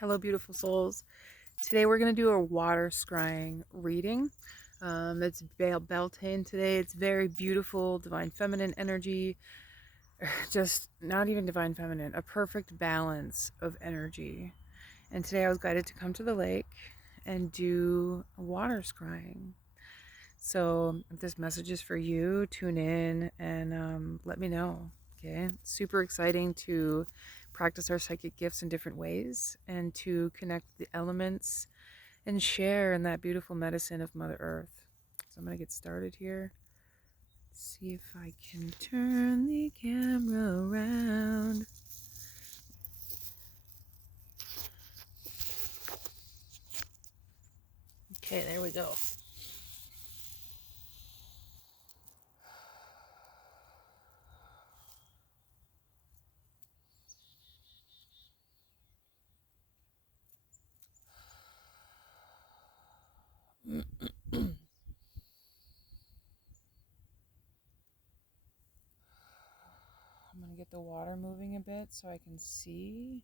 Hello, beautiful souls. Today we're going to do a water scrying reading. It's Beltane today. It's very beautiful, divine feminine energy. Just not even divine feminine, a perfect balance of energy. And today I was guided to come to the lake and do a water scrying. So if this message is for you, tune in and let me know. Okay. Super exciting to practice our psychic gifts in different ways and to connect the elements and share in that beautiful medicine of Mother Earth. So I'm going to get started here. See if I can turn the camera around. Okay, there we go. I'm going to get the water moving a bit so I can see.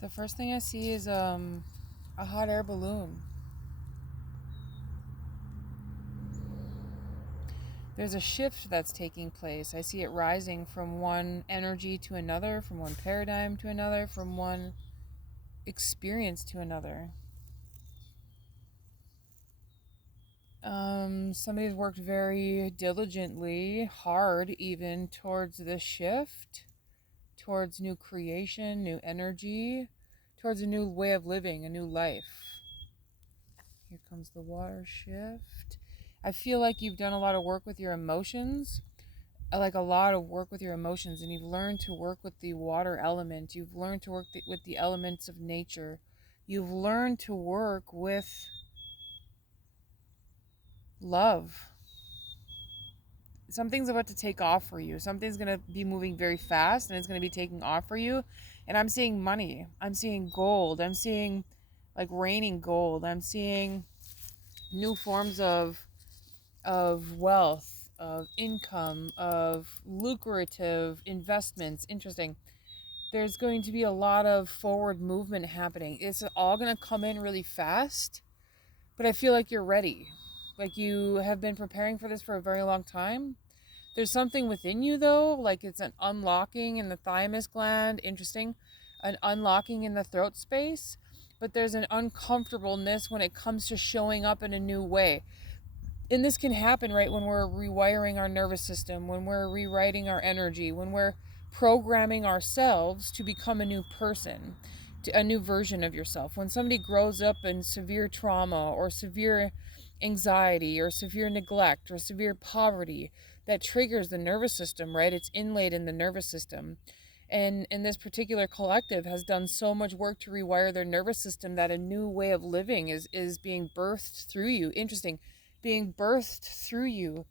The first thing I see is a hot air balloon. There's a shift that's taking place. I see it rising from one energy to another, from one paradigm to another, from one experience to another. Somebody's worked very diligently, hard even, towards this shift, towards new creation, new energy, towards a new way of living, a new life. Here comes the water shift. I feel like you've done a lot of work with your emotions, like a lot of work with your emotions, and you've learned to work with the water element. You've learned to work with the elements of nature. You've learned to work with love. Something's about to take off for you. Something's going to be moving very fast and it's going to be taking off for you. And I'm seeing money. I'm seeing gold. I'm seeing like raining gold. I'm seeing new forms of wealth, of income, of lucrative investments. Interesting. There's going to be a lot of forward movement happening. It's all going to come in really fast, but I feel like you're ready. Like you have been preparing for this for a very long time. There's something within you though, like it's an unlocking in the thymus gland, interesting, an unlocking in the throat space, but there's an uncomfortableness when it comes to showing up in a new way. And this can happen right when we're rewiring our nervous system, when we're rewriting our energy, when we're programming ourselves to become a new person, to a new version of yourself. When somebody grows up in severe trauma or severe anxiety or severe neglect or severe poverty, that triggers the nervous system, right? It's inlaid in the nervous system. And this particular collective has done so much work to rewire their nervous system that a new way of living is being birthed through you. Interesting, being birthed through you.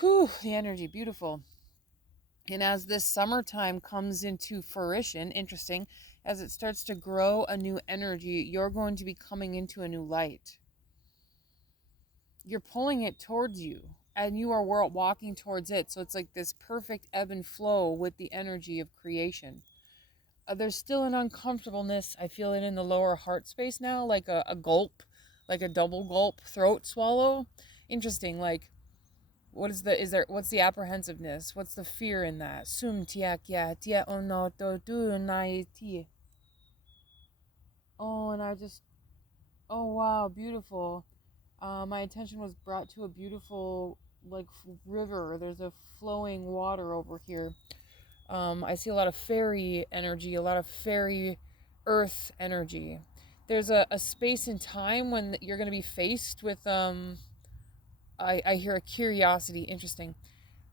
Whew, the energy, beautiful. And as this summertime comes into fruition, interesting, as it starts to grow a new energy, you're going to be coming into a new light. You're pulling it towards you and you are walking towards it. So it's like this perfect ebb and flow with the energy of creation. There's still an uncomfortableness. I feel it in the lower heart space now, like a gulp, like a double gulp throat swallow. Interesting. Like, what's the apprehensiveness? What's the fear in that? Sum tia kya tia ono to tu nai ti. Oh, and oh wow, beautiful. My attention was brought to a beautiful, like, river. There's a flowing water over here. I see a lot of fairy energy, a lot of fairy earth energy. There's a space in time when you're going to be faced with, I hear a curiosity. Interesting.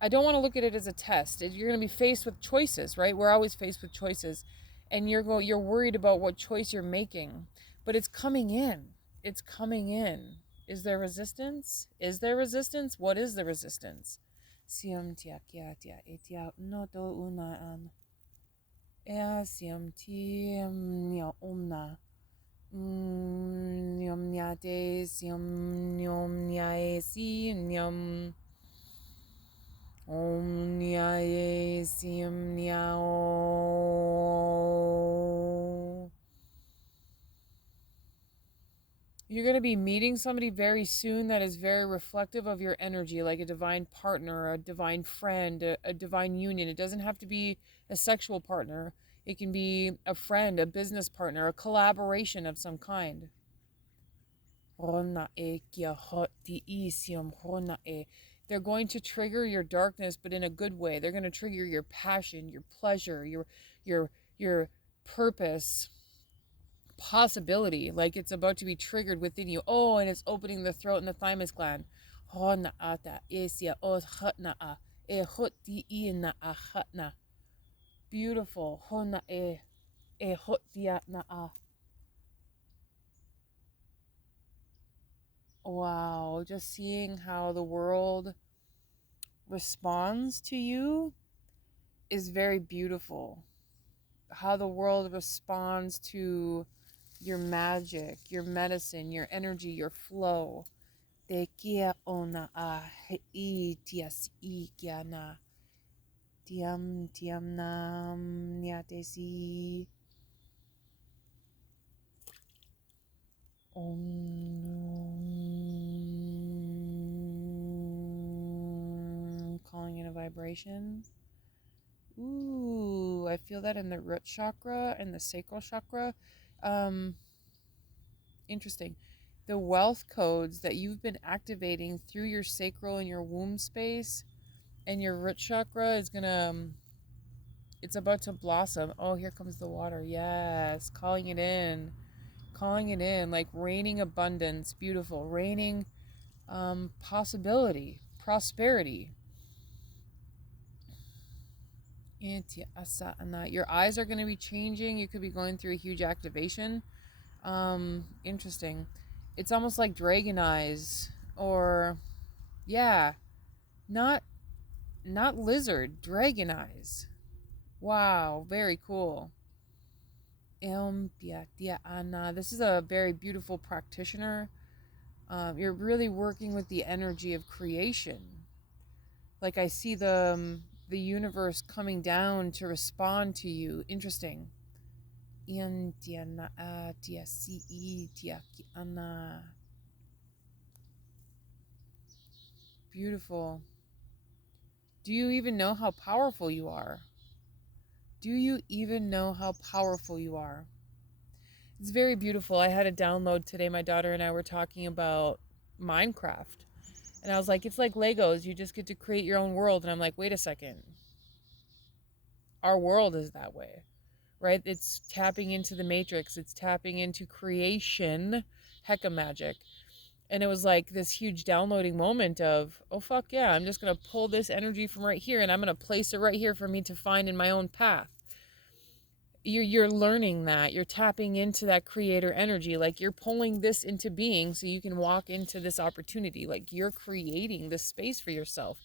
I don't want to look at it as a test. You're going to be faced with choices, right? We're always faced with choices. And you're worried about what choice you're making, but it's coming in. It's coming in. Is there resistance? Is there resistance? What is the resistance? Siam tia kia tia etia no to una an. Ea siam tiam nia omna. Nyom nia te siam nyom nia e si nyom. Om Nyaye Siam Nyao. You're going to be meeting somebody very soon that is very reflective of your energy, like a divine partner, a divine friend, a divine union. It doesn't have to be a sexual partner. It can be a friend, a business partner, a collaboration of some kind. They're going to trigger your darkness, but in a good way. They're going to trigger your passion, your pleasure, your your purpose, possibility, like it's about to be triggered within you. Oh, and it's opening the throat and the thymus gland. Beautiful. Wow, just seeing how the world responds to you is very beautiful. How the world responds to your magic, your medicine, your energy, your flow. Te kia ona a hei tias I kia na. Tiam tiam nam niate si. Calling in a vibration. Ooh, I feel that in the root chakra and the sacral chakra. Interesting. The wealth codes that you've been activating through your sacral and your womb space and your root chakra is gonna, it's about to blossom. Oh, here comes the water. Yes, calling it in. Calling it in, like raining abundance. Beautiful. Raining possibility, prosperity. Your eyes are going to be changing. You could be going through a huge activation. Interesting. It's almost like dragon eyes, or yeah, not lizard, dragon eyes. Wow, very cool. This is a very beautiful practitioner. You're really working with the energy of creation. Like I see the universe coming down to respond to you. Interesting. Beautiful. Do you even know how powerful you are? Do you even know how powerful you are? It's very beautiful. I had a download today. My daughter and I were talking about Minecraft. And I was like, it's like Legos. You just get to create your own world. And I'm like, wait a second. Our world is that way, right? It's tapping into the matrix. It's tapping into creation, hecka magic. And it was like this huge downloading moment of, oh, fuck yeah, I'm just going to pull this energy from right here and I'm going to place it right here for me to find in my own path. You're learning that. You're tapping into that creator energy. Like you're pulling this into being so you can walk into this opportunity. Like you're creating this space for yourself.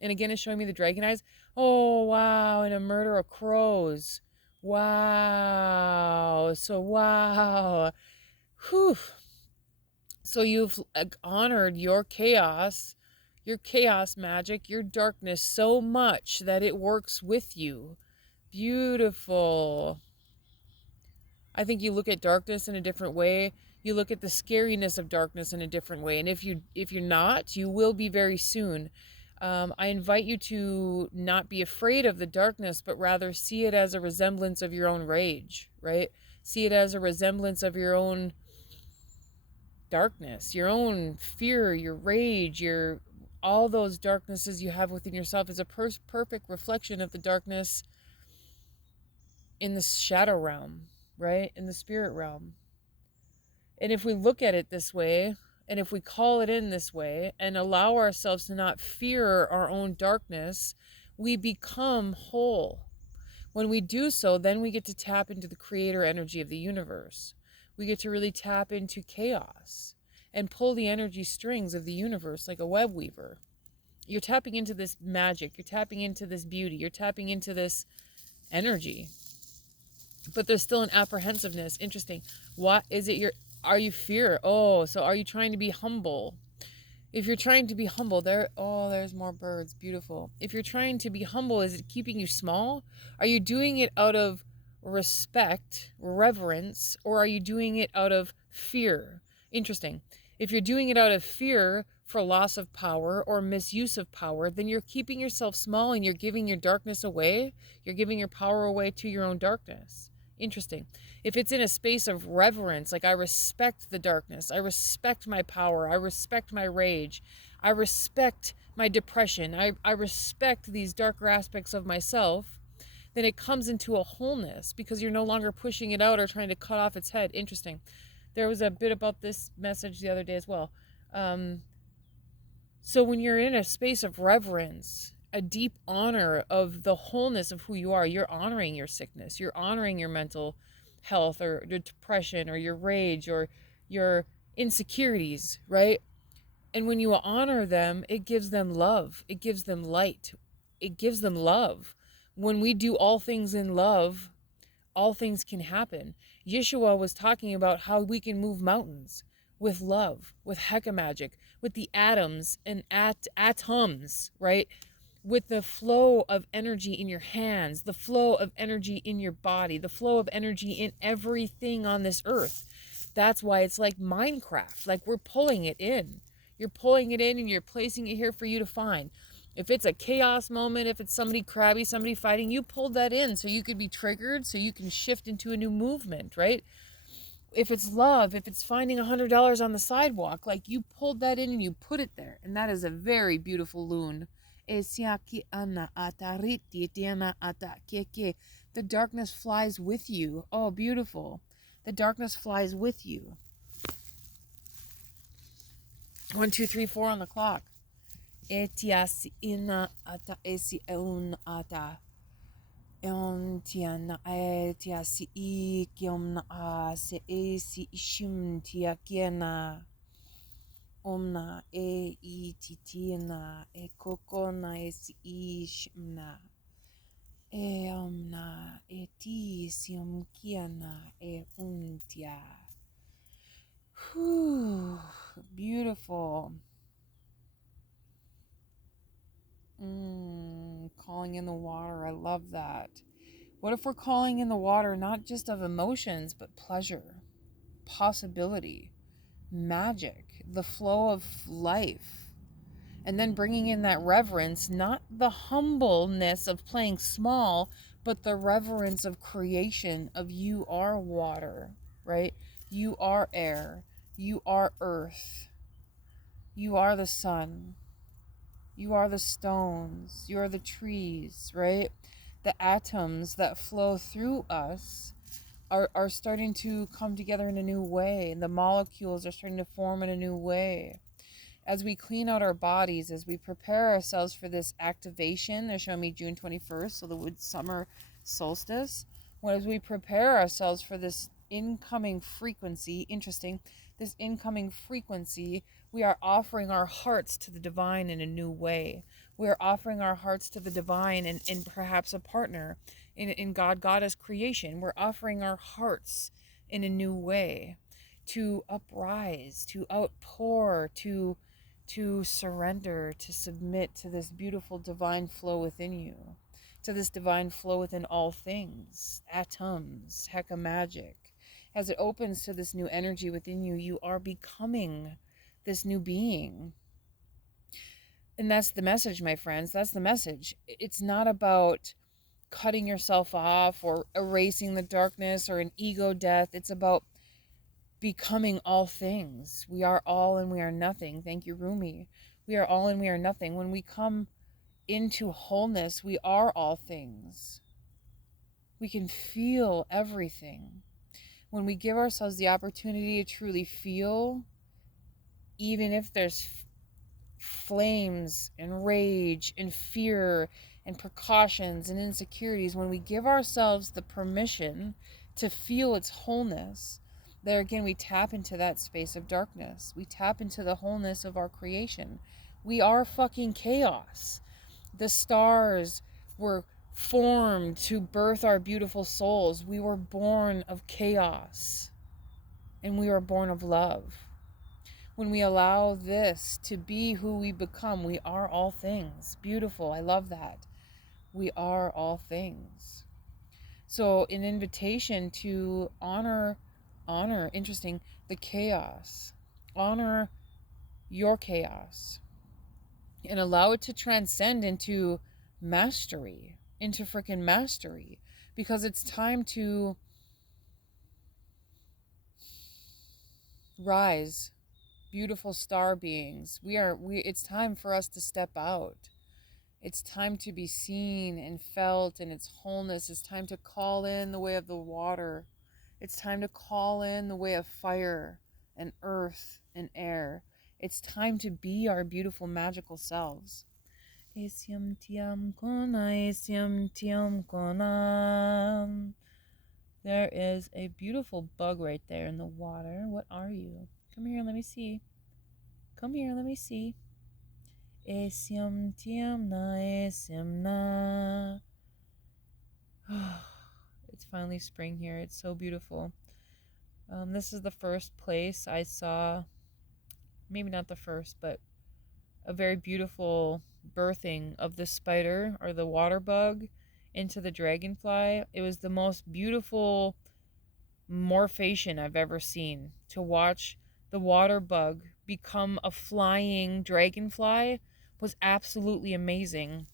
And again, it's showing me the dragon eyes. Oh, wow. And a murder of crows. Wow. So, wow. Whew. So you've honored your chaos magic, your darkness so much that it works with you. Beautiful. I think you look at darkness in a different way. You look at the scariness of darkness in a different way. And if you're not, you will be very soon. I invite you to not be afraid of the darkness, but rather see it as a resemblance of your own rage, right? See it as a resemblance of your own darkness, your own fear, your rage, all those darknesses you have within yourself is a perfect reflection of the darkness in the shadow realm, right? In the spirit realm. And if we look at it this way, and if we call it in this way and allow ourselves to not fear our own darkness, we become whole. When we do so, then we get to tap into the creator energy of the universe. We get to really tap into chaos and pull the energy strings of the universe like a web weaver. You're tapping into this magic. You're tapping into this beauty. You're tapping into this energy. But there's still an apprehensiveness. Interesting. What is it are you fear? Oh, so are you trying to be humble? If you're trying to be humble, there's more birds. Beautiful. If you're trying to be humble, is it keeping you small? Are you doing it out of respect, reverence, or are you doing it out of fear? Interesting. If you're doing it out of fear for loss of power or misuse of power, then you're keeping yourself small and you're giving your darkness away. You're giving your power away to your own darkness. Interesting. If it's in a space of reverence, like I respect the darkness, I respect my power, I respect my rage, I respect my depression, I respect these darker aspects of myself, then it comes into a wholeness because you're no longer pushing it out or trying to cut off its head. Interesting. There was a bit about this message the other day as well. So when you're in a space of reverence, a deep honor of the wholeness of who you are, you're honoring your sickness, you're honoring your mental health or your depression or your rage or your insecurities, right? And when you honor them, it gives them love, it gives them light, it gives them love. When we do all things in love, all things can happen. Yeshua was talking about how we can move mountains with love, with Heka magic, with the atoms and atoms, right? With the flow of energy in your hands, the flow of energy in your body, the flow of energy in everything on this earth. That's why it's like Minecraft, like we're pulling it in. You're pulling it in and you're placing it here for you to find. If it's a chaos moment, if it's somebody crabby, somebody fighting, you pulled that in so you could be triggered, so you can shift into a new movement, right? If it's love, if it's finding $100 on the sidewalk, like you pulled that in and you put it there. And that is a very beautiful loon. The darkness flies with you. Oh, beautiful. The darkness flies with you. 1, 2, 3, 4 on the clock. Etias ina ata esi eun ata. Eontiana etias I kiomna a se esi ishim tia kiena. Omna e titina e kokona esi ishimna. E omna e ti siom kiena e untia. Whew, beautiful. Calling in the water. I love that. What if we're calling in the water not just of emotions, but pleasure, possibility, magic, the flow of life? And then bringing in that reverence, not the humbleness of playing small, but the reverence of creation, of you are water, right? You are air. You are earth. You are the sun. You are the stones. You are the trees, right? The atoms that flow through us are starting to come together in a new way. And the molecules are starting to form in a new way. As we clean out our bodies, as we prepare ourselves for this activation, they're showing me June 21st, so the summer solstice. As we prepare ourselves for this incoming frequency, interesting, this incoming frequency, we are offering our hearts to the divine in a new way. We are offering our hearts to the divine and perhaps a partner in God, Goddess creation. We're offering our hearts in a new way to uprise, to outpour, to surrender, to submit to this beautiful divine flow within you, to this divine flow within all things, atoms, Heka magic. As it opens to this new energy within you, you are becoming this new being. And that's the message, my friends. That's the message. It's not about cutting yourself off or erasing the darkness or an ego death. It's about becoming all things. We are all and we are nothing. Thank you, Rumi. We are all and we are nothing. When we come into wholeness, we are all things. We can feel everything. When we give ourselves the opportunity to truly feel, even if there's flames and rage and fear and precautions and insecurities, when we give ourselves the permission to feel its wholeness, there again we tap into that space of darkness. We tap into the wholeness of our creation. We are fucking chaos. The stars were formed to birth our beautiful souls. We were born of chaos, and we were born of love. When we allow this to be who we become, we are all things. Beautiful. I love that. We are all things. So an invitation to honor, interesting, the chaos. Honor your chaos and allow it to transcend into mastery, into freaking mastery, because it's time to rise. Beautiful star beings. It's time for us to step out. It's time to be seen and felt in its wholeness. It's time to call in the way of the water. It's time to call in the way of fire and earth and air. It's time to be our beautiful magical selves. Esiam tiam kona, esiam tiam kona. There is a beautiful bug right there in the water. What are you? Come here, let me see. Come here, let me see. Esiam tiam na, esiam na. It's finally spring here. It's so beautiful. This is the first place I saw, maybe not the first, but a very beautiful birthing of the spider or the water bug into the dragonfly. It was the most beautiful morphation I've ever seen. To watch the water bug become a flying dragonfly was absolutely amazing.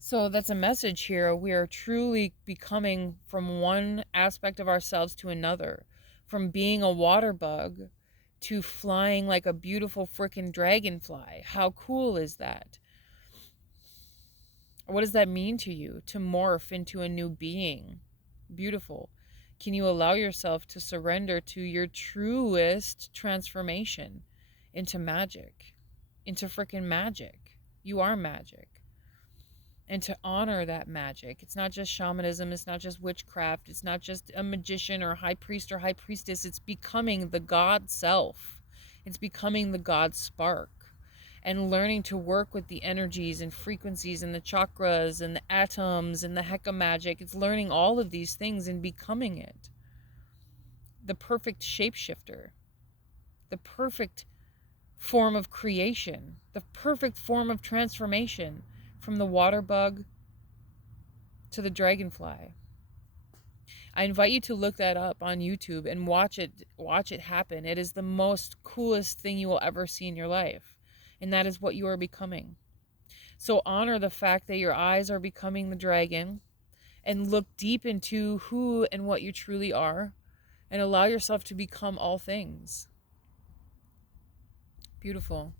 So that's a message here. We are truly becoming from one aspect of ourselves to another, from being a water bug to flying like a beautiful freaking dragonfly. How cool is that? What does that mean to you, to morph into a new being? Beautiful. Can you allow yourself to surrender to your truest transformation into magic, into freaking magic? You are magic. And to honor that magic. It's not just shamanism, it's not just witchcraft, it's not just a magician or high priest or high priestess. It's becoming the God self. It's becoming the God spark. And learning to work with the energies and frequencies and the chakras and the atoms and the Heka magic. It's learning all of these things and becoming it. The perfect shapeshifter. The perfect form of creation. The perfect form of transformation. From the water bug to the dragonfly. I invite you to look that up on YouTube and watch it happen. It is the most coolest thing you will ever see in your life. And that is what you are becoming. So honor the fact that your eyes are becoming the dragon and look deep into who and what you truly are and allow yourself to become all things. Beautiful.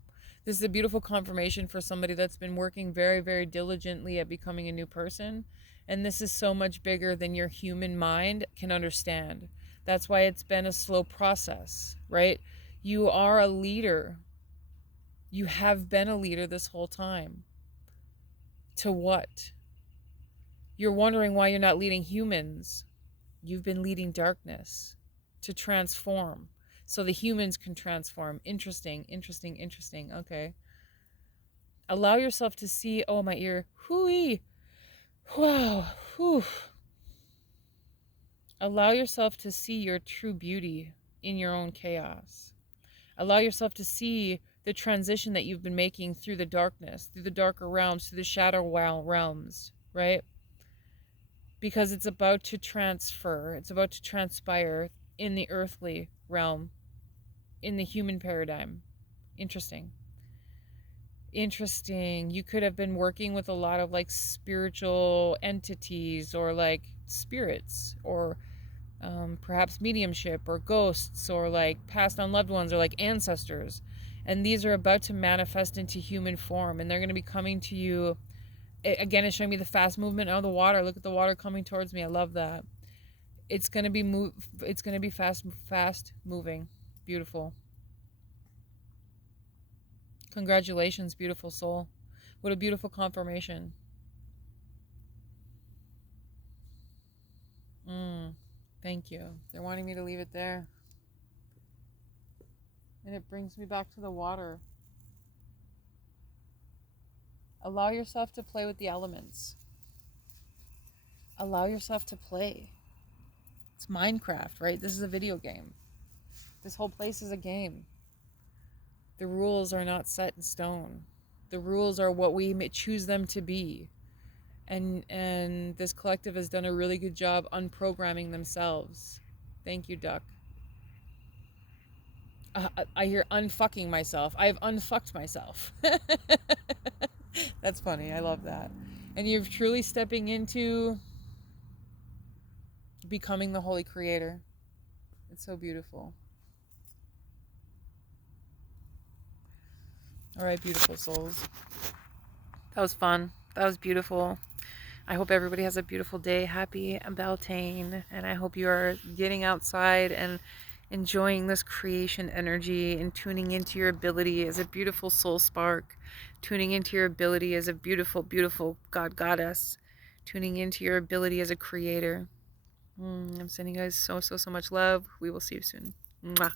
This is a beautiful confirmation for somebody that's been working very, very diligently at becoming a new person. And this is so much bigger than your human mind can understand. That's why it's been a slow process, right? You are a leader. You have been a leader this whole time. To what? You're wondering why you're not leading humans. You've been leading darkness to transform so the humans can transform. Interesting. Okay. Allow yourself to see, oh, my ear. Hooey. Wow. Whew. Allow yourself to see your true beauty in your own chaos. Allow yourself to see the transition that you've been making through the darkness, through the darker realms, through the shadow realms, right? Because it's about to transfer, it's about to transpire in the earthly realm, in the human paradigm. Interesting. You could have been working with a lot of like spiritual entities or like spirits or perhaps mediumship or ghosts or like passed on loved ones or like ancestors. And these are about to manifest into human form, and they're going to be coming to you again, it's showing me the fast movement of the water. Look at the water coming towards me. I love that. It's gonna be It's gonna be fast moving. Beautiful. Congratulations, beautiful soul. What a beautiful confirmation. Thank you. They're wanting me to leave it there. And it brings me back to the water. Allow yourself to play with the elements. Allow yourself to play. It's Minecraft, right? This is a video game. This whole place is a game. The rules are not set in stone. The rules are what we may choose them to be. And this collective has done a really good job unprogramming themselves. Thank you, Duck. I hear unfucking myself. I've unfucked myself. That's funny. I love that. And you're truly stepping into becoming the Holy Creator. It's so beautiful. All right, beautiful souls. That was fun. That was beautiful. I hope everybody has a beautiful day. Happy Beltane. And I hope you are getting outside and enjoying this creation energy and tuning into your ability as a beautiful soul spark, tuning into your ability as a beautiful, beautiful God goddess, tuning into your ability as a creator. I'm sending you guys so much love. We will see you soon. Mwah.